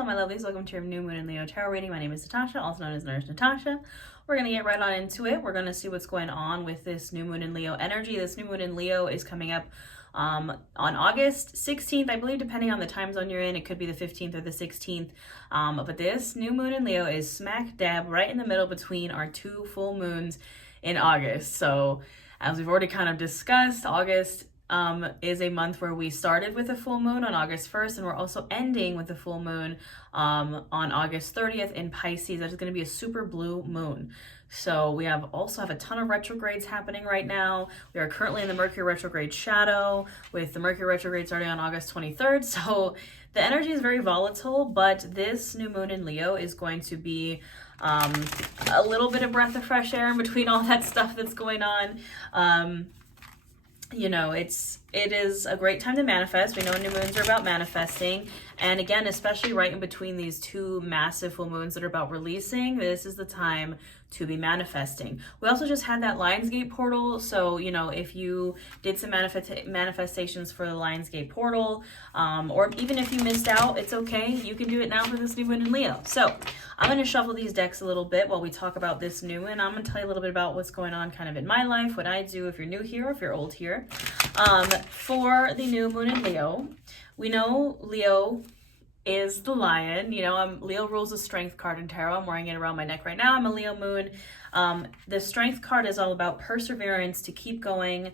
Hello, my lovelies. Welcome to your new moon in Leo tarot reading. My name is Natasha, also known as Nurse Natasha. We're going to get right on into it. We're going to see what's going on with this new moon in Leo energy. This new moon in Leo is coming up on August 16th, I believe, depending on the time zone you're in. It could be the 15th or the 16th. But this new moon in Leo is smack dab right in the middle between our two full moons in August. So as we've already kind of discussed, August is a month where we started with a full moon on August 1st, and we're also ending with a full moon on August 30th in Pisces. That is going to be a super blue moon. So we also have a ton of retrogrades happening right now. We are currently in the Mercury retrograde shadow, with the Mercury retrograde starting on August 23rd. So the energy is very volatile, but this new moon in Leo is going to be a little bit of breath of fresh air in between all that stuff that's going on. You know, it is a great time to manifest. We know new moons are about manifesting. And again, especially right in between these two massive full moons that are about releasing, this is the time to be manifesting. We also just had that Lionsgate portal. So, you know, if you did some manifestations for the Lionsgate portal, or even if you missed out, it's okay. You can do it now for this new moon in Leo. So I'm going to shuffle these decks a little bit while we talk about this new moon. I'm going to tell you a little bit about what's going on kind of in my life, what I do if you're new here, or if you're old here. For the new moon in Leo, we know Leo is the lion. You know, Leo rules the strength card in tarot. I'm wearing it around my neck right now. I'm a Leo moon. The strength card is all about perseverance, to keep going.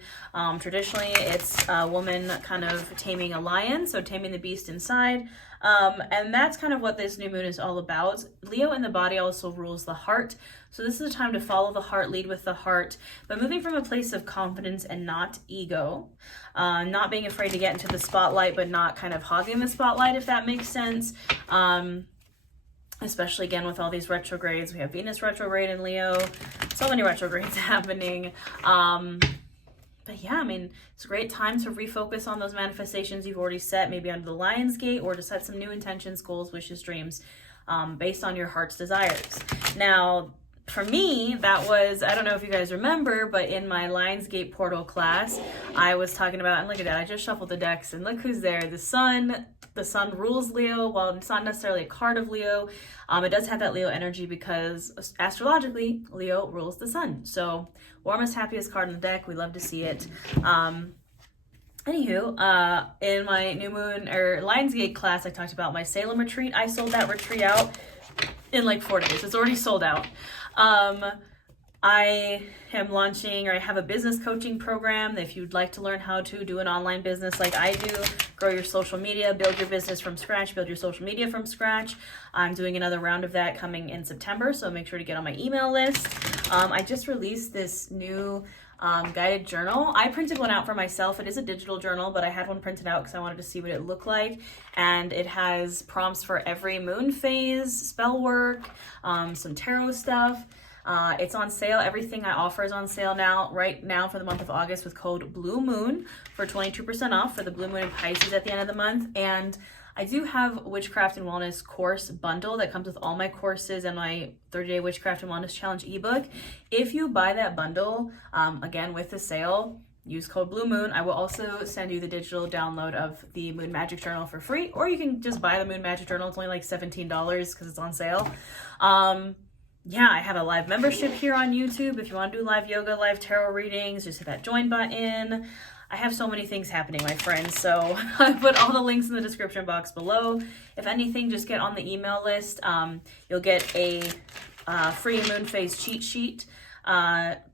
Traditionally, it's a woman kind of taming a lion, so taming the beast inside. And that's kind of what this new moon is all about. Leo in the body also rules the heart. So this is a time to follow the heart, lead with the heart, but moving from a place of confidence and not ego. Not being afraid to get into the spotlight, but not kind of hogging the spotlight, if that makes sense. Especially again with all these retrogrades. We have Venus retrograde in Leo. So many retrogrades happening. But yeah, I mean, it's a great time to refocus on those manifestations you've already set, maybe under the Lion's Gate, or to set some new intentions, goals, wishes, dreams, based on your heart's desires. Now, for me, that was, I don't know if you guys remember, but in my Lionsgate portal class, I was talking about, and look at that, I just shuffled the decks, and look who's there. The sun rules Leo. While it's not necessarily a card of Leo, it does have that Leo energy because astrologically, Leo rules the sun. So, warmest, happiest card in the deck. We love to see it. Anywho, in my new moon or Lionsgate class, I talked about my Salem retreat. I sold that retreat out in like 4 days. It's already sold out. I am launching, or I have a business coaching program. If you'd like to learn how to do an online business like I do, grow your social media, build your business from scratch, build your social media from scratch. I'm doing another round of that coming in September, so make sure to get on my email list. I just released this new guided journal. I printed one out for myself. It is a digital journal, but I had one printed out because I wanted to see what it looked like. And it has prompts for every moon phase, spell work, some tarot stuff. It's on sale. Everything I offer is on sale right now for the month of August with code Blue Moon for 22% off for the Blue Moon in Pisces at the end of the month. And I do have Witchcraft and Wellness course bundle that comes with all my courses and my 30-day Witchcraft and Wellness Challenge ebook. If you buy that bundle, again with the sale, use code Blue Moon. I will also send you the digital download of the Moon Magic Journal for free, or you can just buy the Moon Magic Journal. It's only like $17 because it's on sale. Yeah, I have a live membership here on YouTube. If you want to do live yoga, live tarot readings, just hit that join button. I have so many things happening, my friends, so I put all the links in the description box below. If anything, just get on the email list. You'll get a free moon phase cheat sheet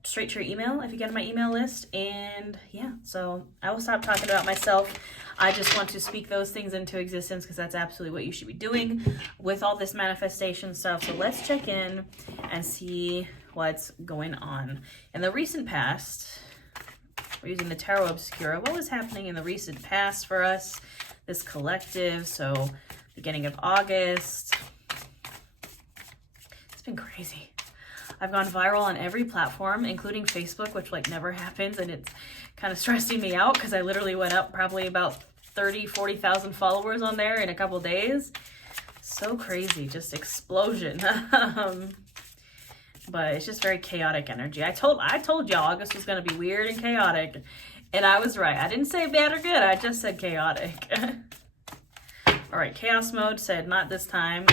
straight to your email if you get on my email list. And yeah, so I will stop talking about myself. I just want to speak those things into existence because that's absolutely what you should be doing with all this manifestation stuff. So let's check in and see what's going on. In the recent past, we're using the Tarot Obscura. What was happening in the recent past for us, this collective? So beginning of August. It's been crazy. I've gone viral on every platform, including Facebook, which like never happens, and it's kind of stressing me out because I literally went up probably about 40,000 followers on there in a couple days. So crazy, just explosion. But it's just very chaotic energy. I told y'all August was gonna be weird and chaotic, and I was right. I didn't say bad or good, I just said chaotic. All right, chaos mode said not this time.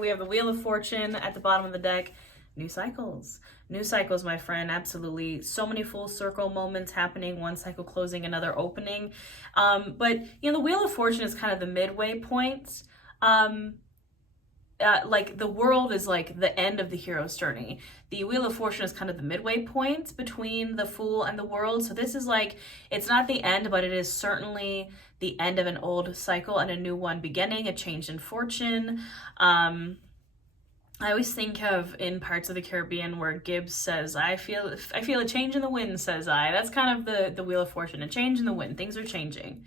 We have the Wheel of Fortune at the bottom of the deck. New cycles. New cycles, my friend, absolutely. So many full circle moments happening, one cycle closing, another opening. But, you know, the Wheel of Fortune is kind of the midway point. Like the world is like the end of the hero's journey. The Wheel of Fortune is kind of the midway point between the Fool and the world. So this is like, it's not the end, but it is certainly the end of an old cycle and a new one beginning, a change in fortune. I always think of in Parts of the Caribbean where Gibbs says, I feel a change in the wind, says I. That's kind of the Wheel of Fortune, a change in the wind. Things are changing.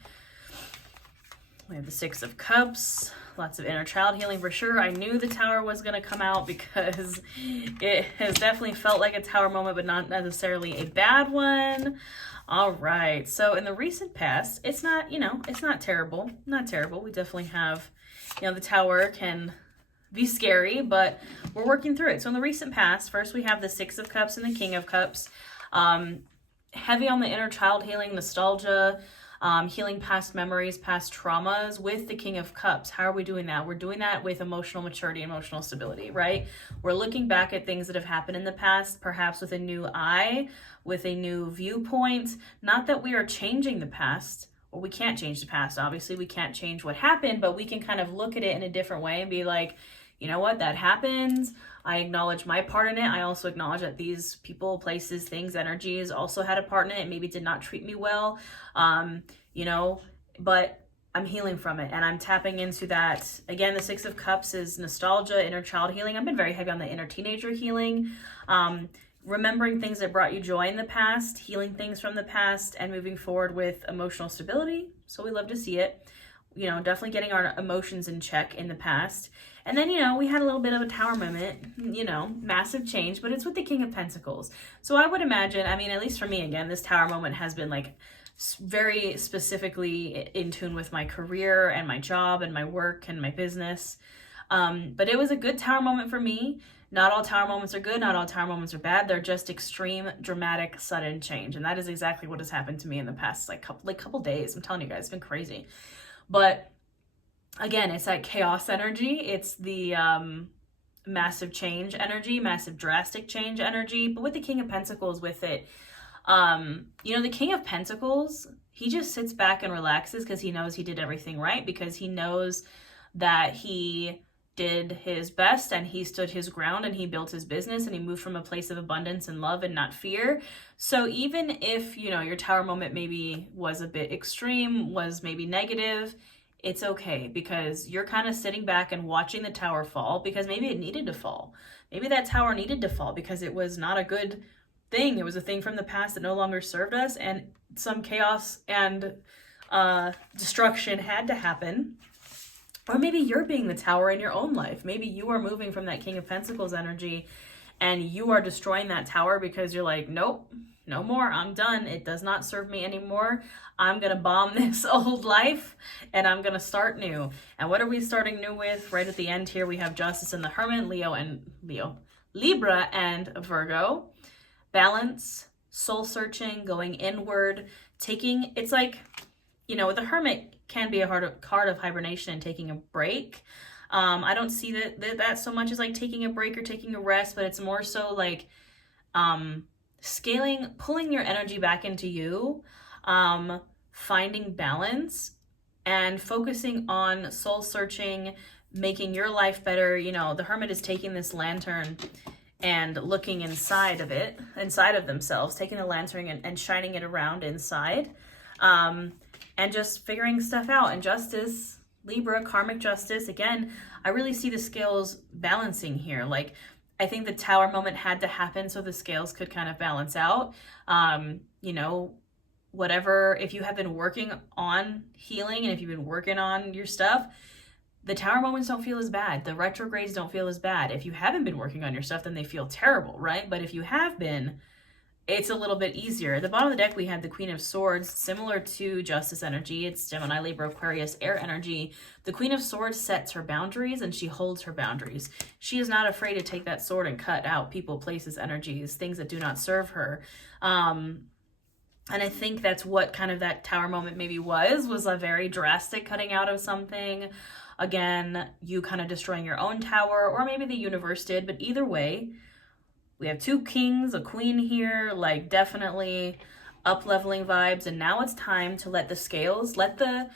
We have the Six of Cups, lots of inner child healing for sure. I knew the Tower was going to come out because it has definitely felt like a Tower moment, but not necessarily a bad one. All right, so in the recent past, it's not, you know, it's not terrible. Not terrible. We definitely have, you know, the Tower can be scary, but we're working through it. So in the recent past, first we have the Six of Cups and the King of Cups. Heavy on the inner child healing, nostalgia, healing past memories, past traumas with the King of Cups. How are we doing that? We're doing that with emotional maturity, emotional stability, right? We're looking back at things that have happened in the past, perhaps with a new eye, with a new viewpoint. Not that we are changing the past, or we can't change the past. Obviously, we can't change what happened, but we can kind of look at it in a different way and be like, you know what, that happened. I acknowledge my part in it. I also acknowledge that these people, places, things, energies also had a part in it and maybe did not treat me well, you know, but I'm healing from it and I'm tapping into that. Again, the Six of Cups is nostalgia, inner child healing. I've been very heavy on the inner teenager healing, remembering things that brought you joy in the past, healing things from the past, and moving forward with emotional stability. So we love to see it. You know, definitely getting our emotions in check in the past. And then, you know, we had a little bit of a Tower moment, you know, massive change, but it's with the King of Pentacles. So I would imagine, I mean, at least for me, again, this Tower moment has been like very specifically in tune with my career and my job and my work and my business. But it was a good Tower moment for me. Not all Tower moments are good. Not all Tower moments are bad. They're just extreme, dramatic, sudden change. And that is exactly what has happened to me in the past couple days. I'm telling you guys, it's been crazy. But again, it's that chaos energy. It's the massive change energy, massive drastic change energy. But with the King of Pentacles with it, you know, the King of Pentacles, he just sits back and relaxes because he knows he did everything right, because he knows that he did his best and he stood his ground and he built his business and he moved from a place of abundance and love and not fear. So even if, you know, your Tower moment maybe was a bit extreme, was maybe negative, it's okay, because you're kind of sitting back and watching the Tower fall because maybe it needed to fall. Maybe that Tower needed to fall because it was not a good thing. It was a thing from the past that no longer served us, and some chaos and destruction had to happen. Or maybe you're being the Tower in your own life. Maybe you are moving from that King of Pentacles energy and you are destroying that Tower because you're like, nope, no more. I'm done. It does not serve me anymore. I'm going to bomb this old life and I'm going to start new. And what are we starting new with? Right at the end here, we have Justice and the Hermit, Libra and Virgo. Balance, soul searching, going inward, taking, it's like, you know, the Hermit can be a card of hibernation and taking a break. I don't see that so much as like taking a break or taking a rest, but it's more so like scaling, pulling your energy back into you, finding balance and focusing on soul searching, making your life better. You know, the Hermit is taking this lantern and looking inside of themselves, taking the lantern and shining it around inside. And just figuring stuff out. And Justice, Libra, karmic justice, again, I really see the scales balancing here. Like, I think the Tower moment had to happen so the scales could kind of balance out. You know, whatever, if you have been working on healing and if you've been working on your stuff, the Tower moments don't feel as bad. The retrogrades don't feel as bad. If you haven't been working on your stuff, then they feel terrible, right? But if you have been, it's a little bit easier. At the bottom of the deck, we have the Queen of Swords, similar to Justice energy. It's Gemini, Libra, Aquarius, air energy. The Queen of Swords sets her boundaries and she holds her boundaries. She is not afraid to take that sword and cut out people, places, energies, things that do not serve her. And I think that's what kind of that Tower moment maybe was a very drastic cutting out of something. again, you kind of destroying your own tower, or maybe the universe did, but either way, we have 2 kings, a queen here, like definitely up-leveling vibes, and now it's time to let the scales, let the,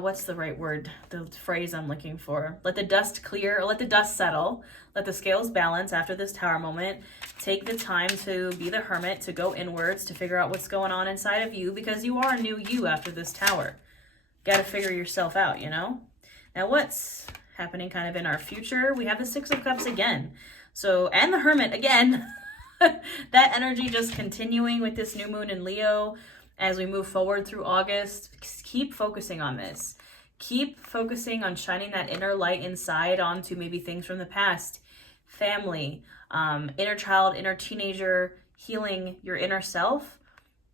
what's the right word, the phrase I'm looking for, let the dust clear, or let the dust settle, let the scales balance after this tower moment. Take the time to be the hermit, to go inwards, to figure out what's going on inside of you, because you are a new you after this tower. Got to figure yourself out, Now what's happening kind of in our future? We have the 6 of Cups again. So, and the Hermit again. That energy just continuing with this new moon in Leo as we move forward through August. Keep focusing on this. Keep focusing on shining that inner light inside onto maybe things from the past, family, inner child, inner teenager, healing your inner self.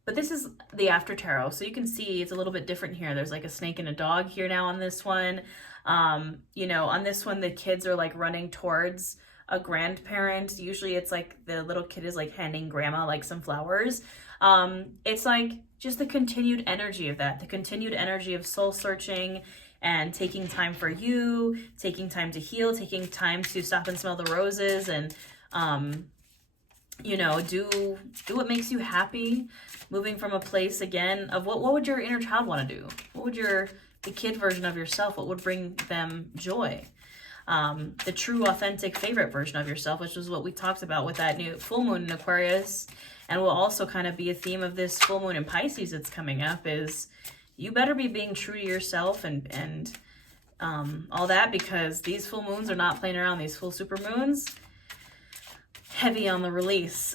But this is the after tarot, so you can see it's a little bit different here. There's like a snake and a dog here now on this one. On this one, the kids are like running towards a grandparent. Usually it's like the little kid is like handing grandma like some flowers. It's like just the continued energy of that, the continued energy of soul searching and taking time for you, taking time to heal, taking time to stop and smell the roses, and do what makes you happy. Moving from a place again of what would your inner child want to do? What would the kid version of yourself, what would bring them joy? The true, authentic, favorite version of yourself, which is what we talked about with that new full moon in Aquarius, and will also kind of be a theme of this full moon in Pisces that's coming up, is you better be being true to yourself and all that, because these full moons are not playing around. These full super moons, heavy on the release.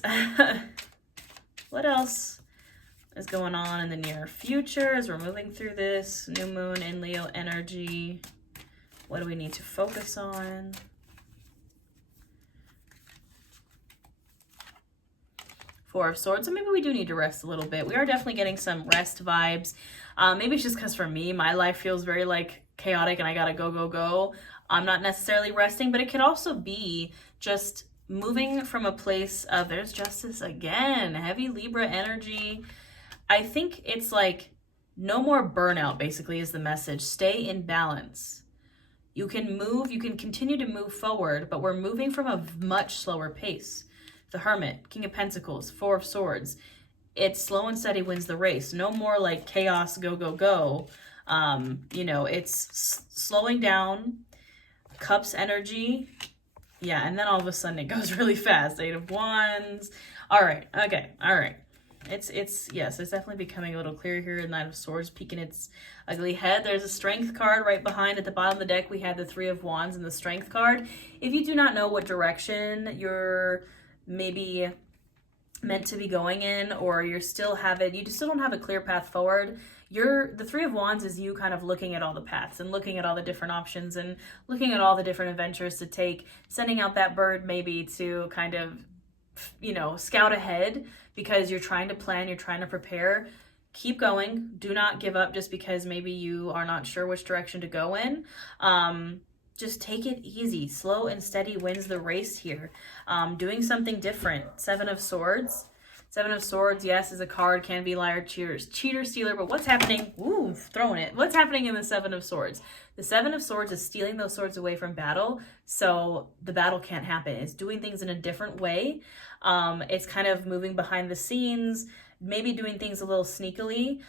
What else is going on in the near future as we're moving through this new moon in Leo energy? What do we need to focus on? Four of Swords. So maybe we do need to rest a little bit. We are definitely getting some rest vibes. Maybe it's just because for me, my life feels very like chaotic and I gotta go. I'm not necessarily resting, but it could also be just moving from a place of, there's Justice again, heavy Libra energy. I think it's like no more burnout, basically, is the message. Stay in balance. You can move, you can continue to move forward, but we're moving from a much slower pace. The Hermit, King of Pentacles, Four of Swords. It's slow and steady wins the race. No more like chaos, go. It's slowing down. Cups energy. Yeah, and then all of a sudden it goes really fast. Eight of Wands. All right. It's definitely becoming a little clearer here. Nine of Swords peeking its ugly head. There's a Strength card right behind. At the bottom of the deck, we had the Three of Wands and the Strength card. If you do not know what direction you're maybe meant to be going in, or you still don't have a clear path forward, the Three of Wands is you kind of looking at all the paths and looking at all the different options and looking at all the different adventures to take, sending out that bird maybe to kind of, scout ahead, because you're trying to plan, you're trying to prepare. Keep going. Do not give up just because maybe you are not sure which direction to go in. Just take it easy. Slow and steady wins the race here. Doing something different. Seven of Swords. Seven of Swords, yes, is a card, can be liar, cheater, stealer, but what's happening? Ooh, throwing it. What's happening in the Seven of Swords? The Seven of Swords is stealing those swords away from battle, so the battle can't happen. It's doing things in a different way. It's kind of moving behind the scenes, maybe doing things a little sneakily,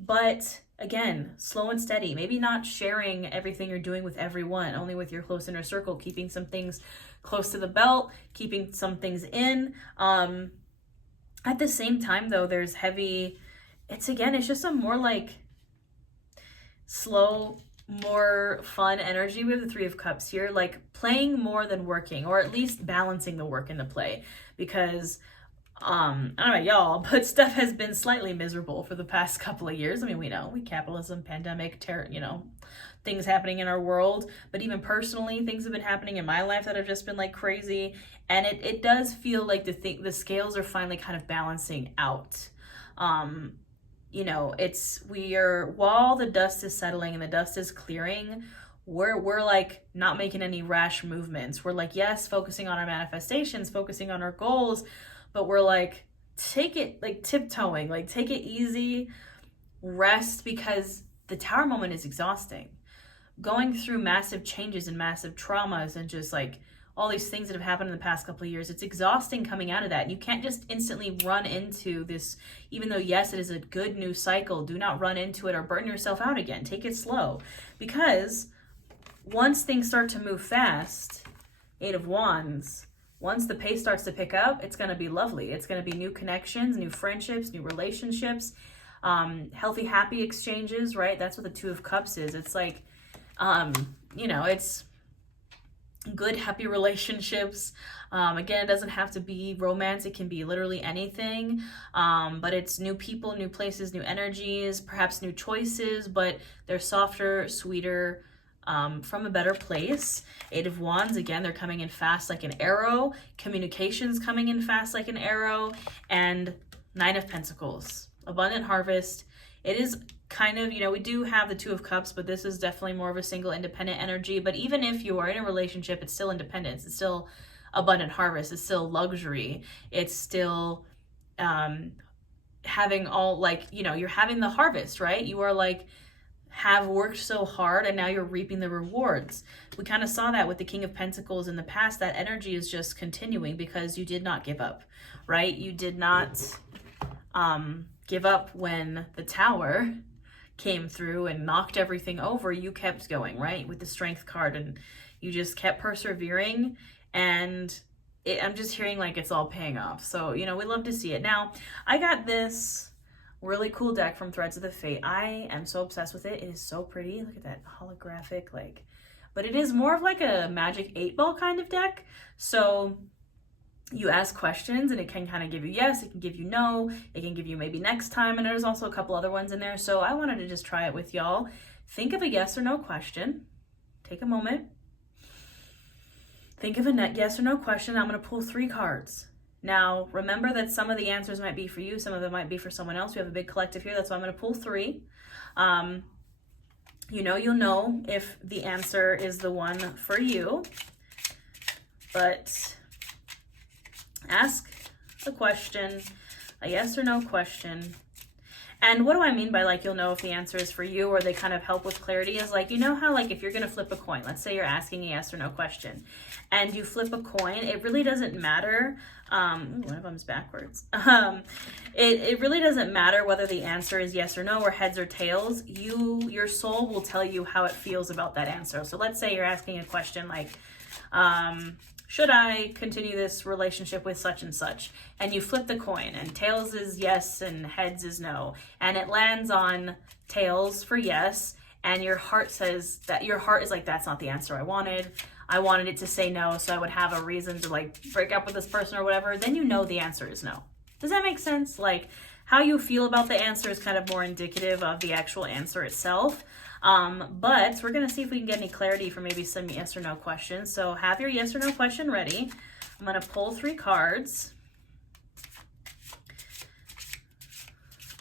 but again, slow and steady. Maybe not sharing everything you're doing with everyone, only with your close inner circle, keeping some things close to the belt, keeping some things in. At the same time, though, there's heavy, it's just a more like slow, more fun energy. We have the Three of Cups here, like playing more than working, or at least balancing the work and the play, because I don't know about y'all, but stuff has been slightly miserable for the past couple of years. I mean, we capitalism, pandemic, terror, things happening in our world, but even personally, things have been happening in my life that have just been like crazy. And it does feel like the scales are finally kind of balancing out. While the dust is settling and the dust is clearing, we're like not making any rash movements. We're like, yes, focusing on our manifestations, focusing on our goals, but we're like, take it, like tiptoeing, like take it easy, rest, because the tower moment is exhausting. going through massive changes and massive traumas and just like all these things that have happened in the past couple of years. It's exhausting coming out of that. You can't just instantly run into this, even though yes, it is a good new cycle. Do not run into it or burn yourself out again. Take it slow, because once things start to move fast, Eight of Wands, once the pace starts to pick up, it's going to be lovely. It's going to be new connections, new friendships, new relationships, healthy, happy exchanges, right? That's what the Two of Cups is. It's like, it's good, happy relationships. Again, it doesn't have to be romance. It can be literally anything. But it's new people, new places, new energies, perhaps new choices, but they're softer, sweeter, from a better place. Eight of Wands, again, they're coming in fast like an arrow. Communications coming in fast like an arrow. And Nine of Pentacles, abundant harvest. It is kind of, we do have the Two of Cups, but this is definitely more of a single independent energy. But even if you are in a relationship, it's still independence. It's still abundant harvest. It's still luxury. It's still having all, like, you're having the harvest, right? You are like, have worked so hard and now you're reaping the rewards. We kind of saw that with the King of Pentacles in the past. That energy is just continuing because you did not give up, right? You did not give up when the Tower came through and knocked everything over. You kept going, right? With the Strength card, and you just kept persevering, and I'm just hearing like it's all paying off. So, we love to see it. Now, I got this really cool deck from Threads of the Fate. I am so obsessed with it. It is so pretty. Look at that holographic, but it is more of like a Magic 8-Ball kind of deck. So you ask questions and it can kind of give you yes, it can give you no, it can give you maybe next time, and there's also a couple other ones in there. So I wanted to just try it with y'all. Think of a yes or no question. Take a moment. Think of a yes or no question. I'm going to pull 3 cards. Now, remember that some of the answers might be for you, some of them might be for someone else. We have a big collective here, that's why I'm going to pull 3. You'll know if the answer is the one for you, but ask a question, a yes or no question. And what do I mean by like you'll know if the answer is for you, or they kind of help with clarity, is like, how like if you're going to flip a coin, let's say you're asking a yes or no question and you flip a coin, it really doesn't matter. One of them's backwards. It really doesn't matter whether the answer is yes or no or heads or tails. Your soul will tell you how it feels about that answer. So let's say you're asking a question like, should I continue this relationship with such and such? And you flip the coin, and tails is yes and heads is no. And it lands on tails for yes, and your heart says that your heart is like, that's not the answer I wanted. I wanted it to say no, so I would have a reason to like break up with this person or whatever. Then the answer is no. Does that make sense? Like, how you feel about the answer is kind of more indicative of the actual answer itself. But we're going to see if we can get any clarity for maybe some yes or no questions. So have your yes or no question ready. I'm going to pull 3 cards.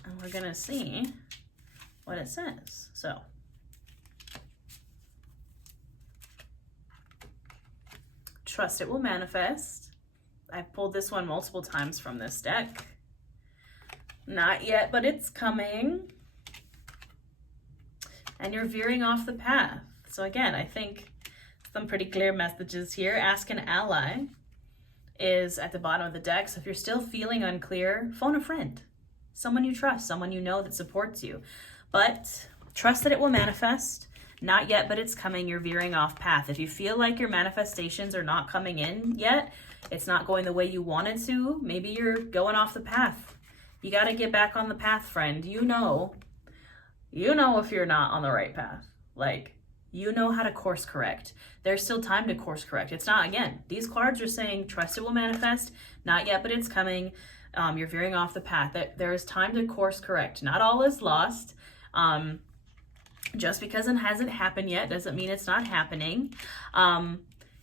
And we're going to see what it says. So trust it will manifest. I've pulled this one multiple times from this deck. Not yet, but it's coming. And you're veering off the path. So again, I think some pretty clear messages here. Ask an ally is at the bottom of the deck. So if you're still feeling unclear, phone a friend. Someone you trust, someone you know that supports you. But trust that it will manifest. Not yet, but it's coming. You're veering off path. If you feel like your manifestations are not coming in yet, it's not going the way you wanted to, maybe you're going off the path. You got to get back on the path, friend. You know if you're not on the right path. Like, you know how to course correct. There's still time to course correct. It's not, again, these cards are saying trust it will manifest. Not yet, but it's coming. You're veering off the path. There is time to course correct. Not all is lost. Just because it hasn't happened yet doesn't mean it's not happening.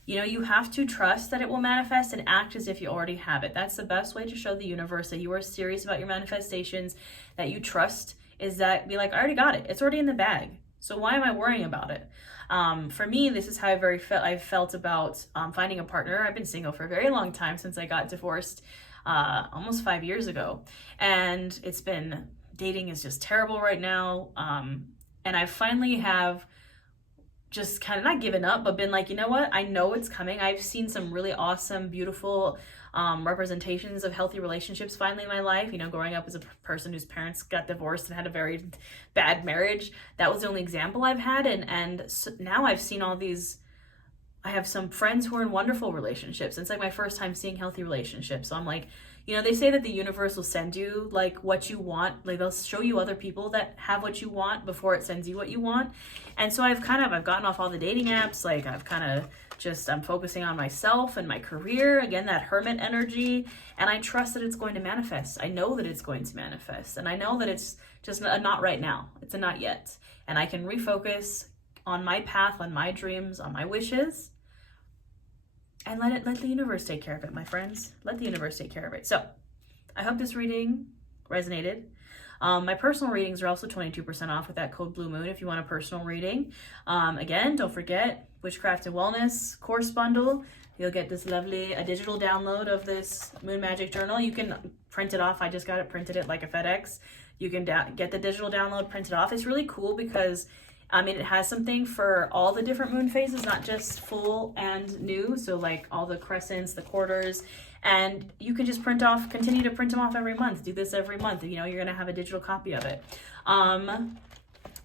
You have to trust that it will manifest and act as if you already have it. That's the best way to show the universe that you are serious about your manifestations, that you trust, is that be like, I already got it. It's already in the bag. So why am I worrying about it? For me, this is how I've felt about finding a partner. I've been single for a very long time, since I got divorced almost 5 years ago. And dating is just terrible right now. And I finally have just kind of not given up, but been like, you know what? I know it's coming. I've seen some really awesome, beautiful representations of healthy relationships finally in my life. You know, growing up as a person whose parents got divorced and had a very bad marriage, that was the only example I've had. And so now I've seen all these. I have some friends who are in wonderful relationships. It's like my first time seeing healthy relationships. So I'm like, you know, they say that the universe will send you like what you want. Like they'll show you other people that have what you want before it sends you what you want. And so I've gotten off all the dating apps. Like I'm focusing on myself and my career. Again, that hermit energy. And I trust that it's going to manifest. I know that it's going to manifest. And I know that it's just a not right now. It's a not yet. And I can refocus on my path, on my dreams, on my wishes, and let the universe take care of it, my friends. Let the universe take care of it. So I hope this reading resonated. My personal readings are also 22% off with that code Blue Moon if you want a personal reading. Again, don't forget Witchcraft and Wellness course bundle. You'll get this lovely a digital download of this Moon Magic Journal. You can print it off. I just got it printed like a FedEx. You can get the digital download printed off. It's really cool because it has something for all the different moon phases, not just full and new. So like all the crescents, the quarters, and you can just continue to print them off every month. Do this every month. You know, you're going to have a digital copy of it.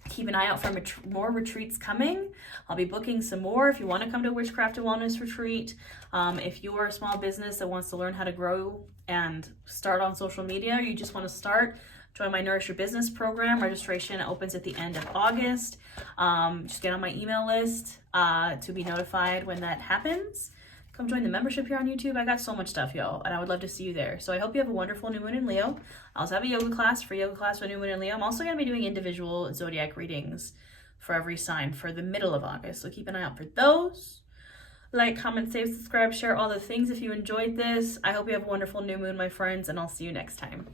Keep an eye out for more retreats coming. I'll be booking some more if you want to come to a Witchcraft and Wellness retreat. If you are a small business that wants to learn how to grow and start on social media, or you just want to start, join my Nourish Your Business program. Registration opens at the end of August. Just get on my email list to be notified when that happens. Come join the membership here on YouTube. I got so much stuff, y'all, and I would love to see you there. So I hope you have a wonderful new moon in Leo. I also have a yoga class for new moon in Leo. I'm also going to be doing individual zodiac readings for every sign for the middle of August. So keep an eye out for those. Like, comment, save, subscribe, share all the things if you enjoyed this. I hope you have a wonderful new moon, my friends, and I'll see you next time.